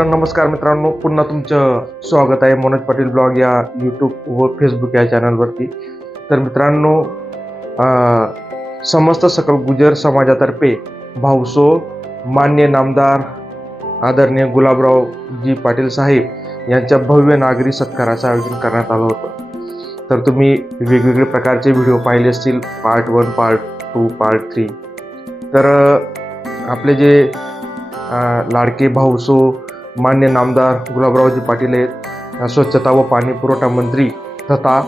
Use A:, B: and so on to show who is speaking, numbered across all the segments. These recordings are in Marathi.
A: तर नमस्कार मित्रांनो. पुन्हा तुमचं स्वागत आहे मनोज पाटील ब्लॉग या यूट्यूब व फेसबुक या चॅनलवरती तर मित्रांनो समस्त सकल गुजर समाजातर्फे भाऊसो मान्य नामदार आदरणीय गुलाबराव जी पाटील साहेब यांच्या भव्य नागरी सत्काराचं आयोजन करण्यात आलं होतं. तर तुम्ही वेगवेगळे प्रकारचे व्हिडिओ पाहिले असतील part one part two part three तर आपले जे लाडके भाऊसो मान्य नामदार गुलाबरावजी पाटील आहेत. स्वच्छता व पाणी पुरवठा मंत्री तथा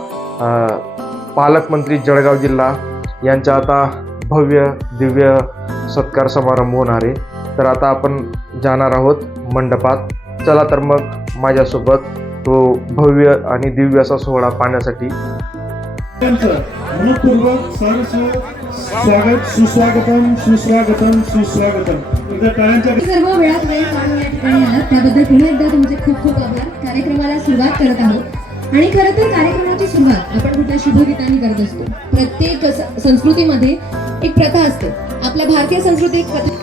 A: पालकमंत्री जळगाव जिल्हा यांच्या आता भव्य दिव्य सत्कार समारंभ होणार आहे. तर आता आपण जाणार आहोत मंडपात. चला तर मग माझ्यासोबत तो भव्य आणि दिव्य असा सोहळा पाहण्यासाठी.
B: मनपूर्वक सहर्ष स्वागत सुस्वागतम सुस्वागतम सुस्वागतम.
C: सर्व वेळात वेळ काढून या ठिकाणी आलात. त्याबद्दल पुन्हा एकदा तुमचे खूप खूप आभार. कार्यक्रमाला सुरुवात करत आहोत. आणि खरं तर कार्यक्रमाची सुरुवात आपण कुठल्या शुभगीतांनी करत असतो? प्रत्येक संस्कृतीमध्ये एक प्रथा असते. आपल्या भारतीय संस्कृतीत प्रथा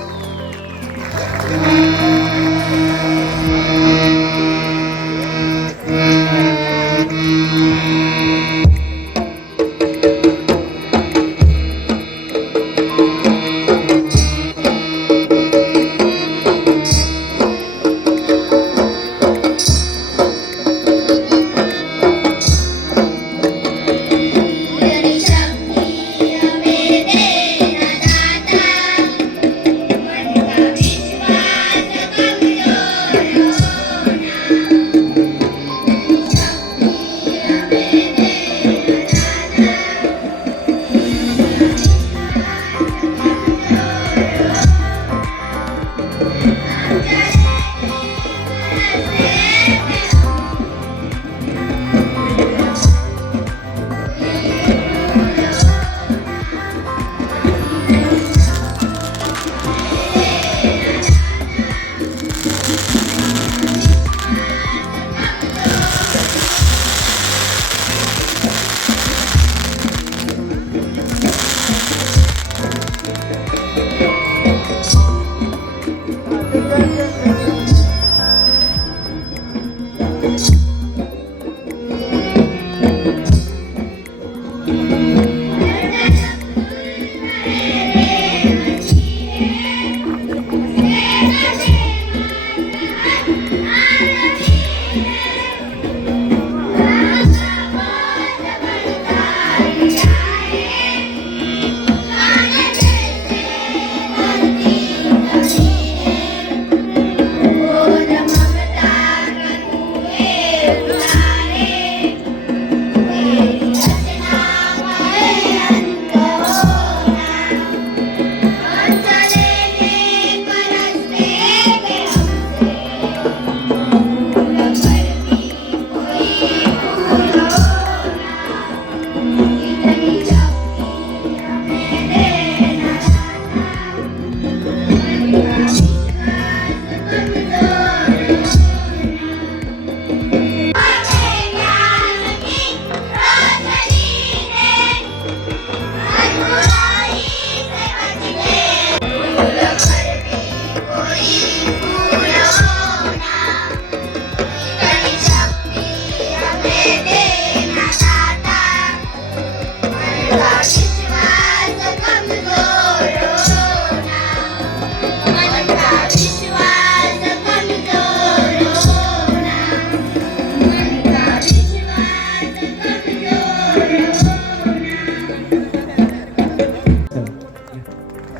C: 人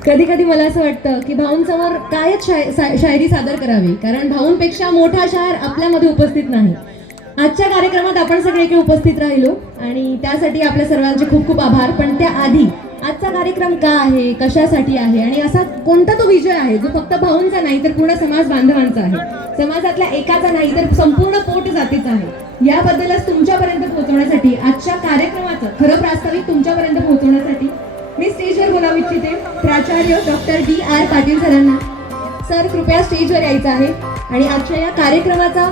C: कधी कधी मला असं वाटतं की भाऊंसमोर कायच शाय- शायरी सादर करावी. कारण भाऊंपेक्षा मोठा शायर आपल्यामध्ये उपस्थित नाही. आजच्या कार्यक्रमात आपण सगळे इकडे उपस्थित राहिलो आणि त्यासाठी आपल्या सर्वांचे खूप खूप आभार. पण त्याआधी आजचा कार्यक्रम का आहे? कशासाठी आहे? आणि असा कोणता तो विजय आहे? जो फक्त भाऊंचा नाही तर पूर्ण समाज बांधवांचा आहे. समाजातल्या एकाचा नाही तर संपूर्ण पोट जातीचा आहे. याबद्दलच तुमच्यापर्यंत पोहोचवण्यासाठी आजच्या कार्यक्रमाचं खरं प्रास्ताविक तुमच्यापर्यंत पोहोचवण्यासाठी मी स्टेजवर बोलावू इच्छिते. प्राचार्य डॉक्टर डी आर पाटील सरांना. सर कृपया स्टेजवर यायचं आहे. आणि आजच्या या कार्यक्रमाचा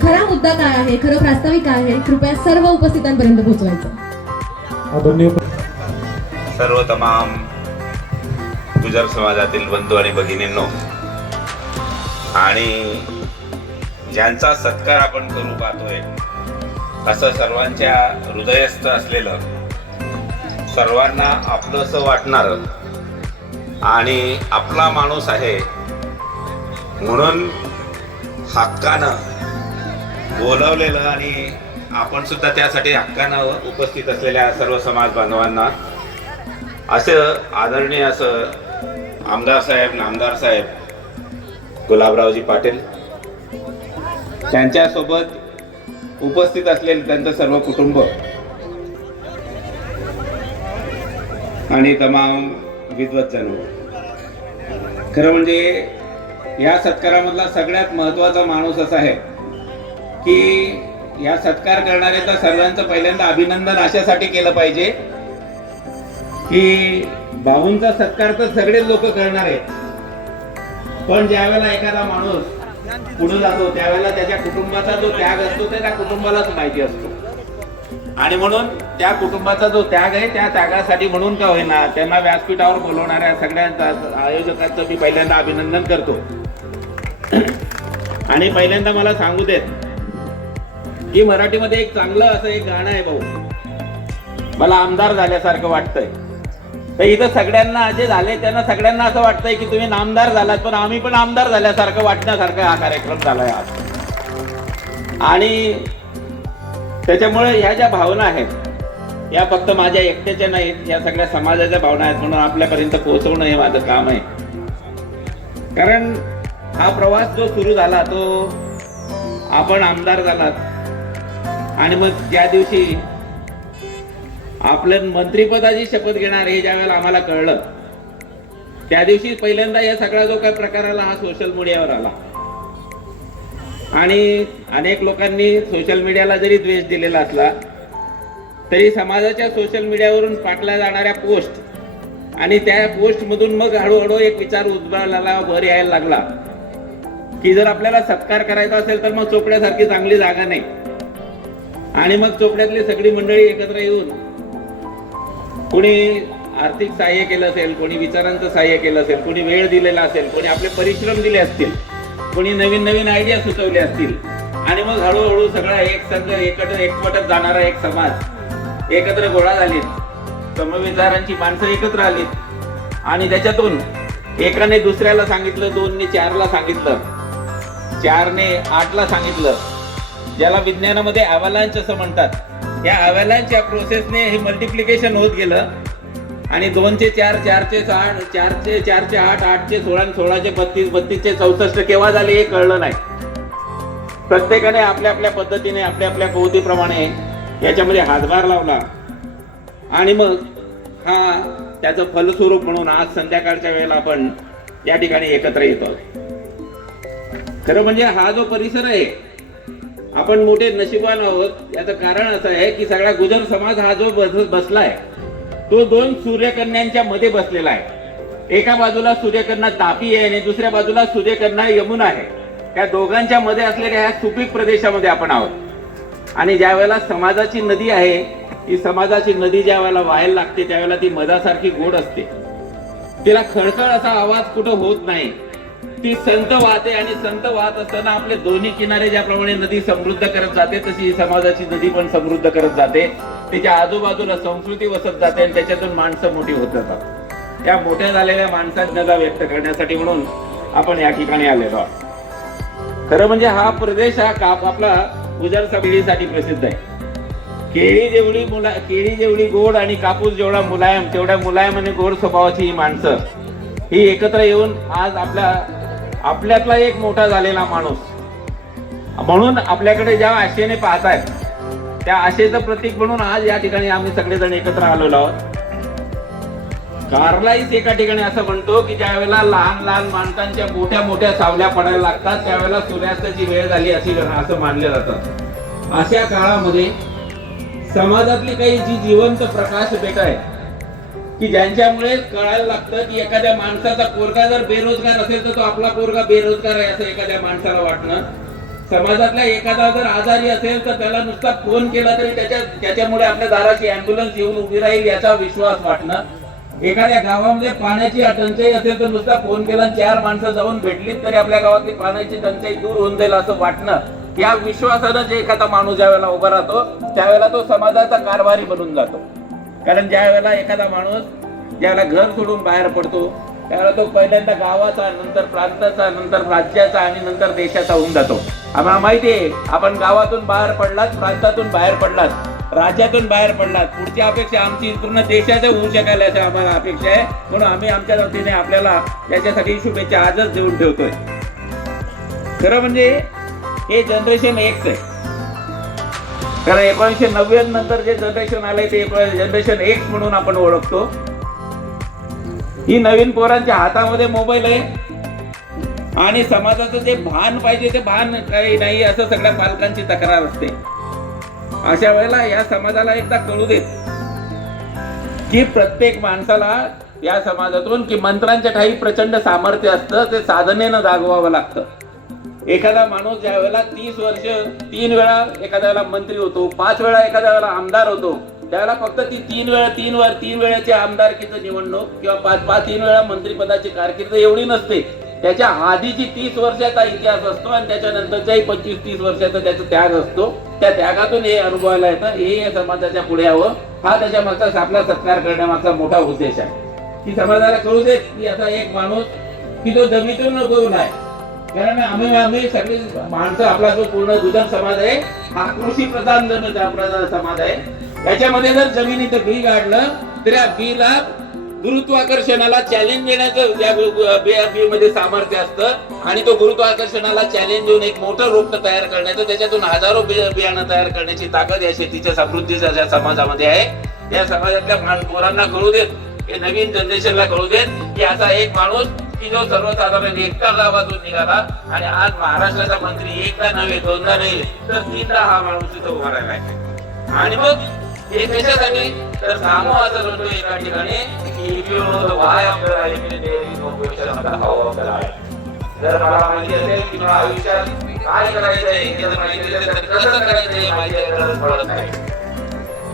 C: खरा मुद्दा काय आहे खरं प्रास्ताविक काय आहे कृपया सर्व उपस्थितांपर्यंत पोहोचवायचं.
B: आदरणीय
D: सर्व तमाम गुजर समाजातील बंधू आणि भगिनींनो आणि ज्यांचा सत्कार आपण करू पाहतोय असं सर्वांच्या हृदयस्थ असलेलं सर्वांना आपलंसं वाटणारं आणि आपला माणूस आहे म्हणून हक्कानं बोलवलेलं आणि आपण सुद्धा त्यासाठी हक्कानं उपस्थित असलेल्या सर्व समाज बांधवांना असं आदरणीय असं आमदार साहेब नामदार साहेब गुलाबरावजी पाटील त्यांच्यासोबत उपस्थित असलेले त्यांचं सर्व कुटुंब आणि तमाम विद्वज्जन खरं म्हणजे या सत्कारामधला सगळ्यात महत्त्वाचा माणूस असा आहे की या सत्कार करणाऱ्याचा सर्वांचं पहिल्यांदा अभिनंदन अशासाठी केलं पाहिजे की भाऊंचा सत्कार तर सगळेच लोक करणार आहेत. पण ज्यावेळेला एखादा माणूस पुढे जातो त्यावेळेला त्याच्या कुटुंबाचा जो त्याग असतो ते त्या कुटुंबालाच माहिती असतो. आणि म्हणून त्या कुटुंबाचा जो त्याग आहे त्या त्यागासाठी म्हणून का होईना त्यांना व्यासपीठावर बोलवणाऱ्या सगळ्या आयोजकांचं मी पहिल्यांदा अभिनंदन करतो. आणि पहिल्यांदा मला सांगू देत की मराठीमध्ये एक चांगलं असं एक गाणं आहे भाऊ. मला आमदार झाल्यासारखं वाटतंय. तर इथं सगळ्यांना जे झाले त्यांना सगळ्यांना असं वाटतंय की तुम्ही नामदार झालात पण आम्ही पण आमदार झाल्यासारखं वाटण्यासारखं हा कार्यक्रम झालाय आज. आणि त्याच्यामुळे ह्या ज्या भावना आहेत या फक्त माझ्या एकट्याच्या नाहीत या सगळ्या समाजाच्या भावना आहेत म्हणून आपल्यापर्यंत पोहोचवणं हे माझं काम आहे. कारण हा प्रवास जो सुरू झाला तो आपण आमदार झालात. आणि मग त्या दिवशी आपल्या मंत्रिपदाची शपथ घेणार हे ज्या वेळेला आम्हाला कळलं त्या दिवशी पहिल्यांदा या सगळा जो काय प्रकार आला हा सोशल मीडियावर आला. आणि अनेक लोकांनी सोशल मीडियाला जरी द्वेष दिलेला असला तरी समाजाच्या सोशल मीडियावरून पाठल्या जाणाऱ्या पोस्ट आणि त्या पोस्टमधून मग हळूहळू एक विचार उद्भवला वर यायला लागला. की जर आपल्याला सत्कार करायचा असेल तर मग चोपड्यासारखी चांगली जागा नाही. आणि मग चोपड्यातली सगळी मंडळी एकत्र येऊन कोणी आर्थिक सहाय्य केलं असेल कोणी विचारांचं सहाय्य केलं असेल कोणी वेळ दिलेला असेल कोणी आपले परिश्रम दिले असतील कोणी नवीन नवीन आयडिया सुचवले असतील. आणि मग हळूहळू सगळा एक संघ एकत्र एकवटत जाणारा एक समाज एकत्र गोळा झालीत. समविचारांची माणसं एकत्र आलीत. आणि त्याच्यातून एकाने दुसऱ्याला सांगितलं दोनने चारला सांगितलं. चारने आठला सांगितलं. ज्याला विज्ञानामध्ये अवलांच असं म्हणतात. या अवलांच्या प्रोसेसने हे मल्टिप्लिकेशन होत गेलं. आणि दोनचे चार चारचे आठ चारचे चारचे आठ आठचे सोळा आणि सोळाचे बत्तीस बत्तीसचे चौसष्ट. केव्हा झाले हे कळलं नाही. प्रत्येकाने आपल्या आपल्या पद्धतीने आपल्या आपल्या पद्धतीप्रमाणे याच्यामध्ये हातभार लावला. आणि मग हा त्याचं फलस्वरूप म्हणून आज संध्याकाळच्या वेळेला आपण या ठिकाणी एकत्र येतो खरं म्हणजे हा जो परिसर आहे आपण मोठे नशिबान आहोत. याचं कारण असं आहे की सगळा गुजर समाज हा जो बस- बसलाय तो दोन सूर्यकन्यांच्या मध्ये बसलेला आहे. एका बाजूला सूर्यकन्या तापी आहे आणि दुसऱ्या बाजूला सूर्यकन्या यमुना आहे. त्या दोघांच्या मध्ये असलेल्या ह्या सुपीक प्रदेशामध्ये आपण आहोत. आणि ज्या वेळेला समाजाची नदी आहे ही समाजाची नदी ज्या वेळेला व्हायला लागते त्यावेळेला ती मधासारखी गोड असते. तिला खळखळ असा आवाज कुठं होत नाही. ती संत वाहते आणि संत वाहत असताना आपले दोन्ही किनारे ज्याप्रमाणे नदी समृद्ध करत जाते तशी समाजाची नदी पण समृद्ध करत जाते. त्याच्या आजूबाजूला संस्कृती वसत जाते आणि त्याच्यातून माणसं मोठी होत जातात. त्या मोठ्या झालेल्या माणसांना व्यक्त करण्यासाठी म्हणून आपण या ठिकाणी आलेलो आहोत. खरं म्हणजे हा प्रदेश हा काप आपला गुजर पिढीसाठी प्रसिद्ध आहे. केळी जेवढी मुला केळी जेवढी गोड आणि कापूस जेवढा मुलायम तेवढ्या मुलायम आणि गोड स्वभावाची ही माणसं ही एकत्र येऊन आज आपल्या आपल्यातला एक मोठा झालेला माणूस. म्हणून आपल्याकडे ज्या आशेने पाहतायत त्या आशेचं प्रतीक म्हणून आज या ठिकाणी आम्ही सगळेजण एकत्र आलेलो आहोत. कार्लाईच एका ठिकाणी असं म्हणतो की ज्या वेळेला लहान लहान माणसांच्या मोठ्या मोठ्या सावल्या पडायला लागतात त्यावेळेला सूर्यास्ताची वेळ झाली अशी असं मानलं जातं. अशा काळामध्ये समाजातली काही जी जिवंत प्रकाश बेट आहे की ज्यांच्यामुळे कळायला लागतं की एखाद्या माणसाचा पोरगा जर बेरोजगार असेल तर तो आपला पोरगा बेरोजगार आहे असं एखाद्या माणसाला वाटणं. समाजातला एखादा जर आजारी असेल तर त्याला नुसता फोन केला तरी त्याच्या त्याच्यामुळे आपल्या दाराची अँब्युलन्स येऊन उभी राहील याचा विश्वास वाटणं एखाद्या गावामध्ये पाण्याची टंचाई असेल तर नुसता फोन केला आणि चार माणसं जाऊन भेटलीत तरी आपल्या गावातली पाण्याची टंचाई दूर होऊन जाईल असं वाटणं या विश्वासानं जे एखादा माणूस ज्या वेळेला उभा राहतो त्यावेळेला तो समाजाचा कारभारी बनून जातो. कारण ज्या वेळेला एखादा माणूस ज्यावेळेला घर सोडून बाहेर पडतो त्यावेळेला तो पहिल्यांदा गावाचा नंतर प्रांताचा नंतर राज्याचा आणि नंतर देशाचा होऊन जातो. आम्हाला माहिती आहे आपण गावातून बाहेर पडलात प्रांतातून बाहेर पडलात राज्यातून बाहेर पडलात. पुढची अपेक्षा आमची पूर्ण देशाच्या होऊ शकायला याच्या आम्हाला अपेक्षा आहे. म्हणून आम्ही आमच्या वतीने आपल्याला याच्यासाठी शुभेच्छा आजच देऊन ठेवतोय. खरं म्हणजे हे जनरेशन एक्स आहे. कारण एकोणीसशे नव्वद नंतर जे जनरेशन आलंय ते जनरेशन एक्स म्हणून आपण ओळखतो. ही नवीन पोरांच्या हातामध्ये मोबाईल आहे. आणि समाजाचं जे भान पाहिजे ते भान काही नाही असं सगळ्या पालकांची तक्रार असते. अशा वेळेला या समाजाला एकदा कळू देत की प्रत्येक माणसाला या समाजातून की मंत्रांच्या ठाई प्रचंड सामर्थ्य असतं ते साधनेनं जागवावं लागतं. एखादा माणूस ज्या वेळेला तीस वर्ष तीन वेळा एखाद्या वेळेला मंत्री होतो पाच वेळा एखाद्या वेळेला आमदार होतो त्याला फक्त ती तीन वेळा तीन वर तीन वेळाची आमदारकीचं निवडणूक किंवा पाच पाच तीन वेळा मंत्रिपदाची कारकीर्द एवढी नसते. त्याच्या आधीची तीस वर्षाचा इतिहास असतो आणि त्याच्यानंतरच्याही पंचवीस तीस वर्षाचा त्याचा त्याग असतो त्या त्यागातून हे अनुभवायला येतं. हे या समाजाच्या पुढे यावं. हा त्याच्या मागचा आपला सत्कार करण्यामागचा मोठा उद्देश आहे. की समाजाला कळू देत की असा एक माणूस की तो जमिनीतून करून आहे. कारण आम्ही आम्ही सगळी माणसं आपला जो पूर्ण दुधन समाज आहे हा कृषी प्रधान जन समाज आहे. त्याच्यामध्ये जर जमिनीचं बी काढलं तर या बीला गुरुत्वाकर्षणाला चॅलेंज देण्याचं या बी मध्ये सामर्थ्य असतं. आणि तो गुरुत्वाकर्षणाला चॅलेंज देऊन एक मोठं रोपट तयार करण्याचं त्याच्यातून हजारो बियाणं तयार करण्याची ताकद या शेतीच्या समृद्धीच्या ज्या समाजामध्ये आहे. या समाजातल्या पोरांना कळू देत हे नवीन जनरेशनला कळू देत की असा एक माणूस की जो सर्वसाधारण एकटा गावातून निघाला आणि आज महाराष्ट्राचा मंत्री एकदा नव्हे दोनदा नाही तर तीनदा हा माणूस तिथं उभा राहिला आहे. आणि मग हे कशासाठी तर सामो म्हणतो एका ठिकाणी की if जर मला माहिती असेल की मला आयुष्यात काय करायचंय हे जर माहिती असेल तर कसं करायचं हे माहिती गरज पडत नाही.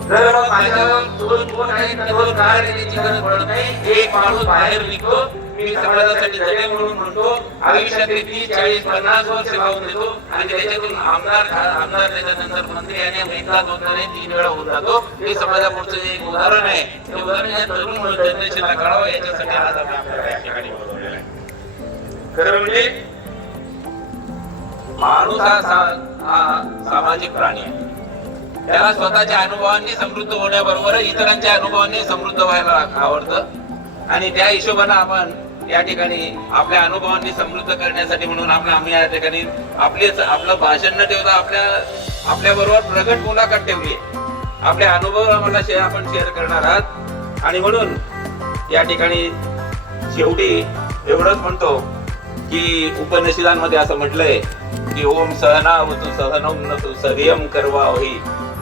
D: जर मग माझ्यावर दोन कोण आहे दोन कार आहे गरज पडत नाही. एक माणूस बाहेर निघतो मी समाजासाठी जगेल म्हणून म्हणतो आयुष्यातले तीस चाळीस पन्नास वर्ष लावून देतो आणि त्याच्यातून आमदार आमदार त्याच्यानंतर मंत्री आणि एकदा दोनदा नाही तीन वेळा होत जातो. हे समाजापुढचं जे एक उदाहरण आहे ते उदाहरण या तरुण जनरेशनला कळावं याच्यासाठी आज आपण आपल्याला या ठिकाणी बोलवलेलं आहे. खरं म्हणजे माणूस हा हा सामाजिक प्राणी आहे. त्याला स्वतःच्या अनुभवांनी समृद्ध होण्याबरोबर इतरांच्या अनुभवांनी समृद्ध व्हायला आवडतं. आणि त्या हिशोबानं आपण या ठिकाणी आपल्या अनुभवांनी समृद्ध करण्यासाठी म्हणून आपण आम्ही या ठिकाणी आपलेच आपलं भाषण न ठेवता आपल्या आपल्या बरोबर प्रगट मुलाखत ठेवली आपले अनुभव आम्हाला share- आपण शेअर करणार आहात. आणि म्हणून या ठिकाणी शेवटी एवढंच म्हणतो की उपनिषदांमध्ये असं म्हटलंय की ओम सहनावतु सहनम नतु सह्यम करवा होई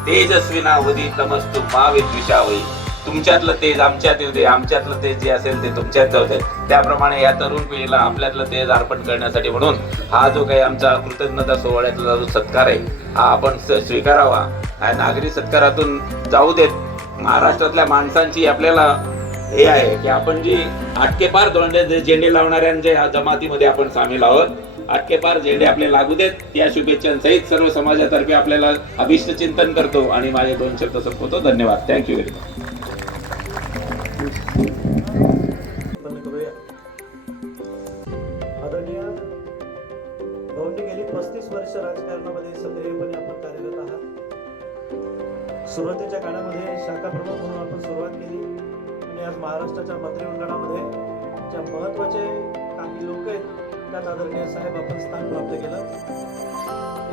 D: तेजस्विनावधी तमस्तु मा विद्विषा होई तुमच्यातलं तेज आमच्यात येऊ दे आमच्यातलं तेज जे असेल ते तुमच्यात जाऊ दे त्याप्रमाणे या तरुण पिढीला आपल्यातलं तेज अर्पण करण्यासाठी म्हणून हा जो काही आमचा कृतज्ञता सोहळ्यातला जो सत्कार आहे हा आपण स्वीकारावा. हा नागरी सत्कारातून जाऊ देत. महाराष्ट्रातल्या माणसांची आपल्याला हे आहे की आपण जी आटकेपार दोंडे झेंडे लावणाऱ्यांच्या जमातीमध्ये आपण सामील आहोत आटकेपार झेंडे आपले लागू देत. या शुभेच्छांसहित सर्व समाजातर्फे आपल्याला अभिष्ट चिंतन करतो. आणि माझे दोन शब्द संपवतो. धन्यवाद. थँक्यू व्हेरी मच
E: उत्पन्न करूया आदरणीय भाऊंनी गेली पस्तीस वर्ष राजकारणामध्ये सक्रियपणे आपण कार्यरत आहात. सुरुवातीच्या काळामध्ये शाखा प्रमुख म्हणून आपण सुरुवात केली. आणि आज महाराष्ट्राच्या मंत्रिमंडळामध्ये ज्या महत्त्वाचे काही लोक आहेत त्यात आदरणीय साहेब आपण स्थान प्राप्त केलं.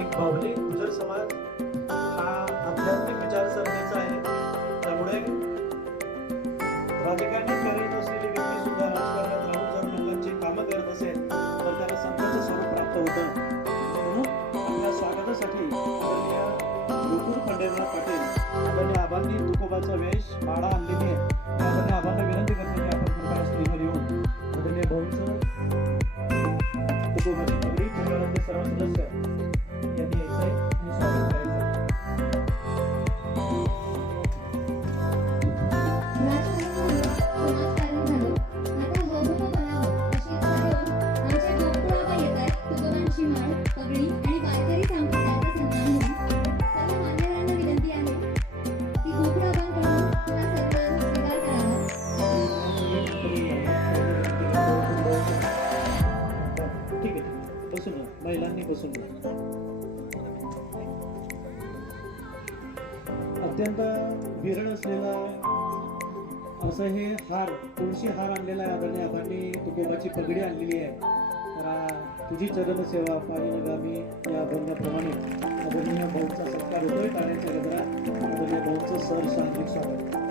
E: एक भावनिक गुजर समाज हा आध्यात्मिक विचारसरणीचा पांडुरंग पाटील आपण या आबांनी तुकोबाचा वेश माळा आणलेली आहे आपण आदरणीय आबांना विनंती करतो की आपण कृपया स्क्रीनवर येऊन आदरणीय भाऊंचं तुकोबाची पगडी परिवारातले सर्व सदस्य. यांनी यायचं आहे
B: असं हे हार तुळशी हार आणलेला आहे आदरणीय आबांनी तुकोबाची पगडी आणलेली आहे. तर तुझी चरण सेवा पाणी आम्ही या अभंगाप्रमाणे आदरणीय भाऊचा सत्कार होतोय. टाळ्यांच्या गजरात आदरणीय भाऊचं सर शांतिक स्वागत.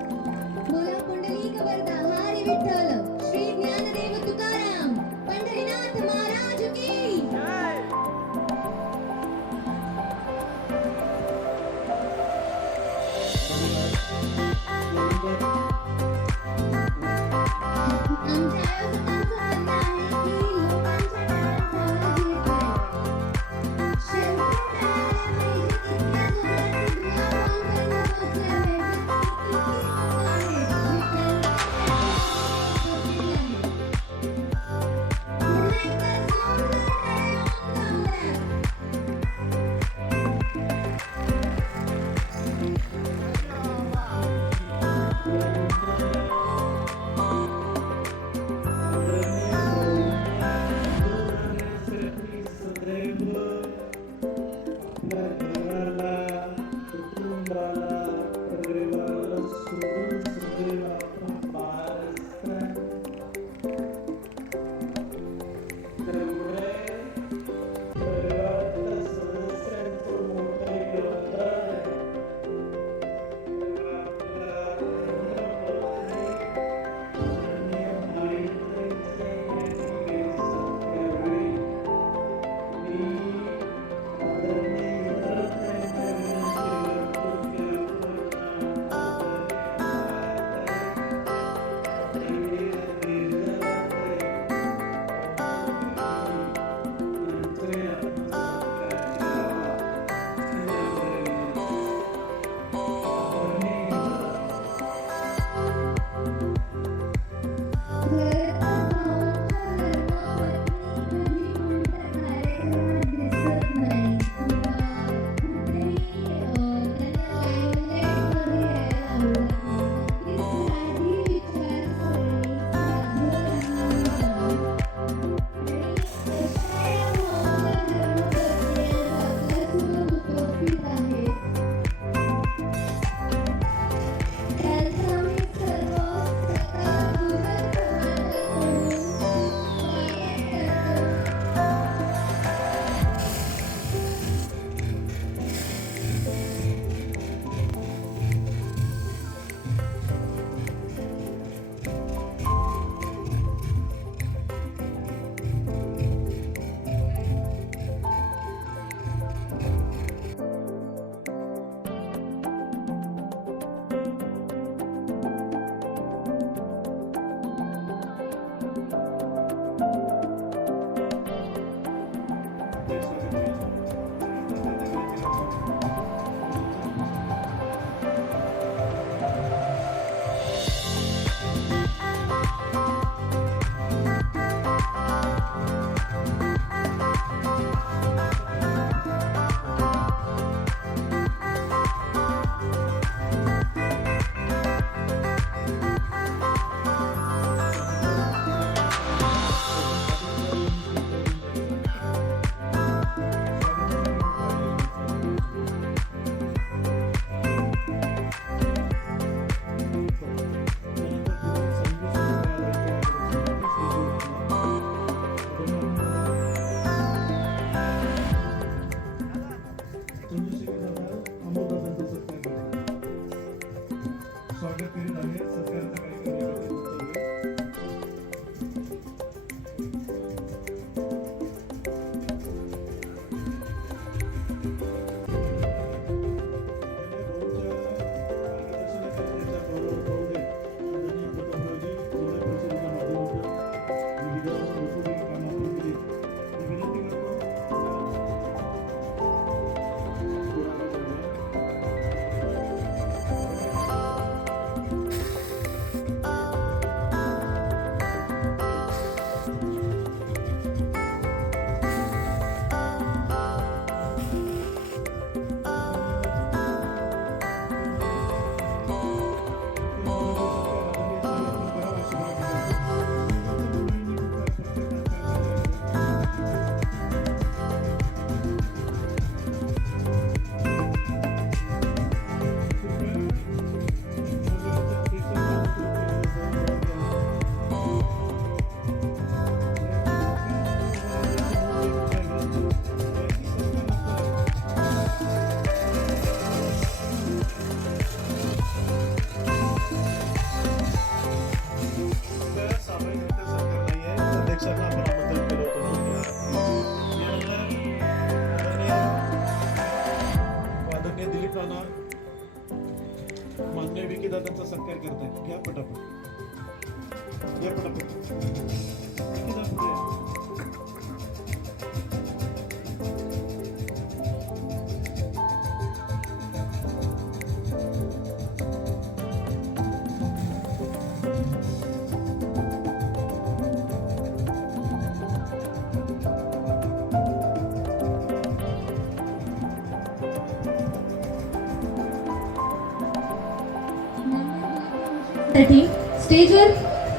C: साठी स्टेजवर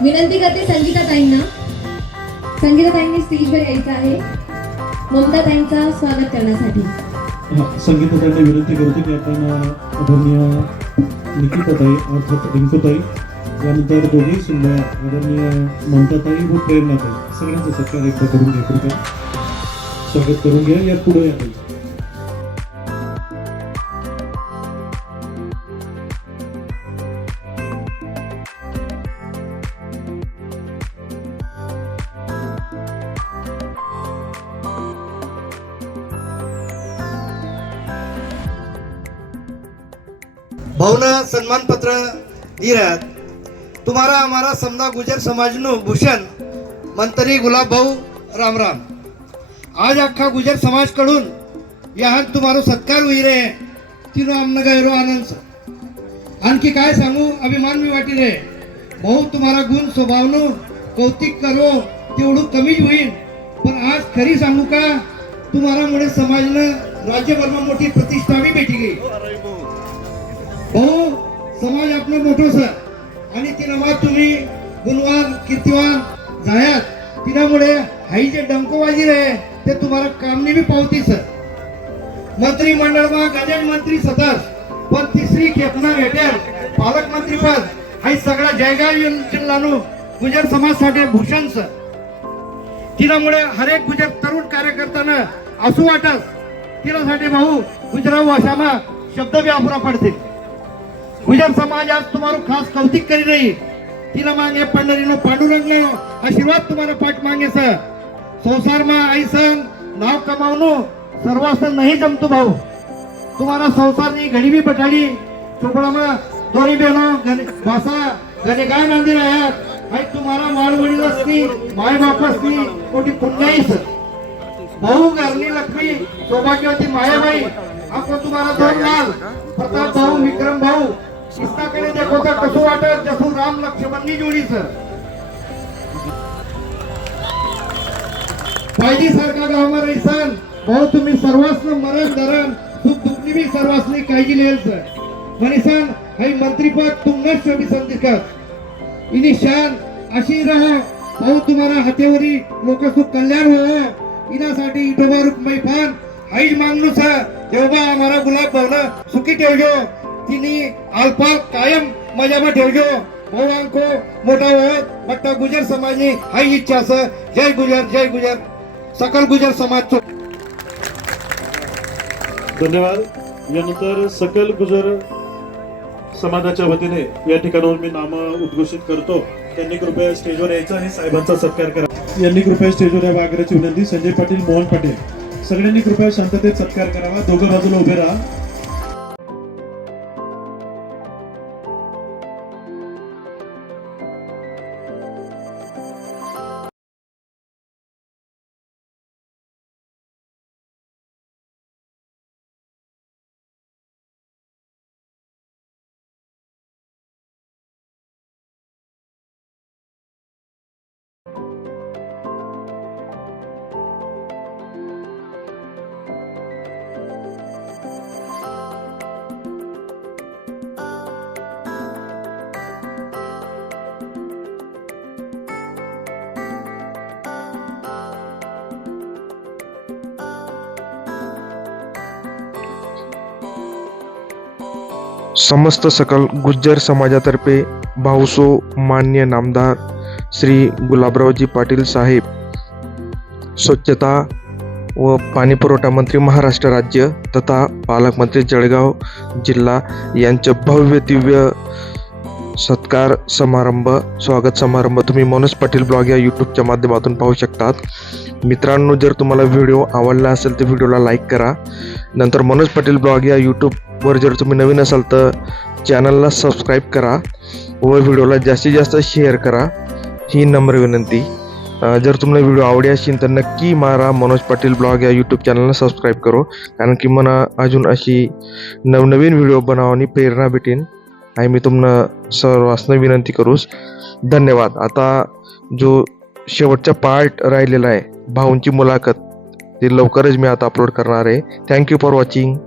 C: विनंती करते संगीता ताईंना. संगीता ताईंनी स्टेजवर यायचं आहे. ममता ताईंचा स्वागत करण्यासाठी.
B: संगीताताईंना विनंती करते की आपण आदरणीय निकिताताई अर्थात रिंकूताई यानंतर दोघेही सुंदर आदरणीय ममताताई व प्रेरणाताई सगळ्यांचा सत्कार एकदा करून घ्या कृपया. स्वागत करून घ्या. या पुढे या
F: સન્માન પત્ર तुम्हारा हमारा તમારા गुजर समाज ગુજર भूषण मंत्री गुलाब भाऊ राम राम आज अख्खा गुजर समाजकडून यहां तुम्हारो सत्कार होई रे तिनो आमनं गैरो आनंद आणखी काय सांगू अभिमान मी वाटी रे भाऊ तुम्हारा गुण स्वभावनो कौतिक करो तेवढं कमीच होईल पण आज खरी सांगू का तुम्हारा मुळे समाजनं राज्यभर मोठी प्रतिष्ठा भी भेटी गई समाज आपलं मोठं सर. आणि तिनामा तुम्ही गुणवान कीर्तिवान जायात तिनामुळे हाई जे डंकोबाजी रे ते तुम्हाला कामनी बी पावती सर. मंत्रिमंडळमा गजान मंत्री सतस पण तिसरी खेपना भेटेल पालकमंत्री पद. हाई सगळा जयगाव जिल्हानो गुजर समाजसाठी भूषण सर. तिच्यामुळे हरेक गुजर तरुण कार्यकर्त्यानं असू वाटस तिनासाठी भाऊ गुजराव भाषामा शब्द बी वापरा पडतील. गुजर समाज आज तुम्हाला खास कौतिक करी रही। तिला मागे पंढरीनो पांडुरंग आशीर्वाद तुम्हाला पाठ मागे सर। संसार मा आई सण नाव कमावनो सर्वासन नाही जमतो भाऊ। तुम्हाला संसारनी घडी बी पठाडी चोपडामा दोन्ही बहिणो गणे भाषा गणे काय नांदी राहत आई तुम्हाला माळवडील असती माय बाप असती कोटी पुण्याई सर। भाऊ घरनी लक्ष्मी सौभाग्यवती मायाबाई आपण तुम्हाला दोन लाल। प्रताप भाऊ विक्रम भाऊ शिस्ताकडे जे होतं कसं वाटत? जसं राम लक्ष्मणनी जोडी सर. पाहिजे सारखा गावावर रहिसन. भाऊ तुम्ही सर्वांसनं मरण धरण सुख दुखनी बी सर्वांसनी काळजी लिहिल सर. म्हणिसन हाई मंत्रीपद तुमनच शोभी संधिकत इनी शान अशी राहा. भाऊ तुम्हाला हातेवरी लोक सुख कल्याण हो इनासाठी इटोबा रुक्मई फान हाई मागणू सर. तेव्हा आम्हाला गुलाब भावना सुखी ठेवजो तिने अल्पा कायम मजामा ठेवजो भाऊ मोठा वळत बट्टा गुजर समाजी हाई इच्छा असं. जय गुजर जय गुजर. सकल गुजर समाज
B: धन्यवाद. यानंतर सकल गुजर समाजाच्या वतीने या ठिकाणावर मी नाम उद्घोषित करतो. त्यांनी कृपया स्टेजवर यायचं आणि साहेबांचा सत्कार करा. यांनी कृपया स्टेजवर या वागण्याची विनंती. संजय पाटील मोहन पाटील. सगळ्यांनी कृपया शांततेत सत्कार करावा. दोघं बाजूला उभे राहा.
A: समस्त सकल गुज्जर समाजातर्फे भाऊसो मान्य नामदार श्री गुलाबरावजी पाटील साहेब स्वच्छता व पाणीपुरवठा मंत्री महाराष्ट्र राज्य तथा पालकमंत्री जळगाव जिल्हा यांचं भव्य दिव्य सत्कार समारंभ स्वागत समारंभ तुम्ही मनोज पाटील ब्लॉग या यूट्यूबच्या माध्यमातून पाहू शकतात. मित्रांनो जर तुम्हाला व्हिडिओ आवडला असेल तर व्हिडिओला लाईक करा. नंतर मनोज पाटील ब्लॉग या यूट्यूबवर जर तुम्ही नवीन असाल तर चॅनलला सबस्क्राईब करा व व्हिडिओला जास्तीत जास्त शेअर करा. ही नम्र विनंती. जर तुम्हाला व्हिडिओ आवडे असेल तर नक्की मारा मनोज पाटील ब्लॉग या यूट्यूब चॅनलला सबस्क्राईब करो. कारण की मला अजून अशी नवनवीन व्हिडिओ बनावानी प्रेरणा भेटेन. आणि मी तुम्हाला सर्वांना विनंती करूस. धन्यवाद. आता जो शेवटचा पार्ट राहिलेला आहे भाऊंची मुलाखत ते लवकरच मी आता अपलोड करणार आहे. Thank you for watching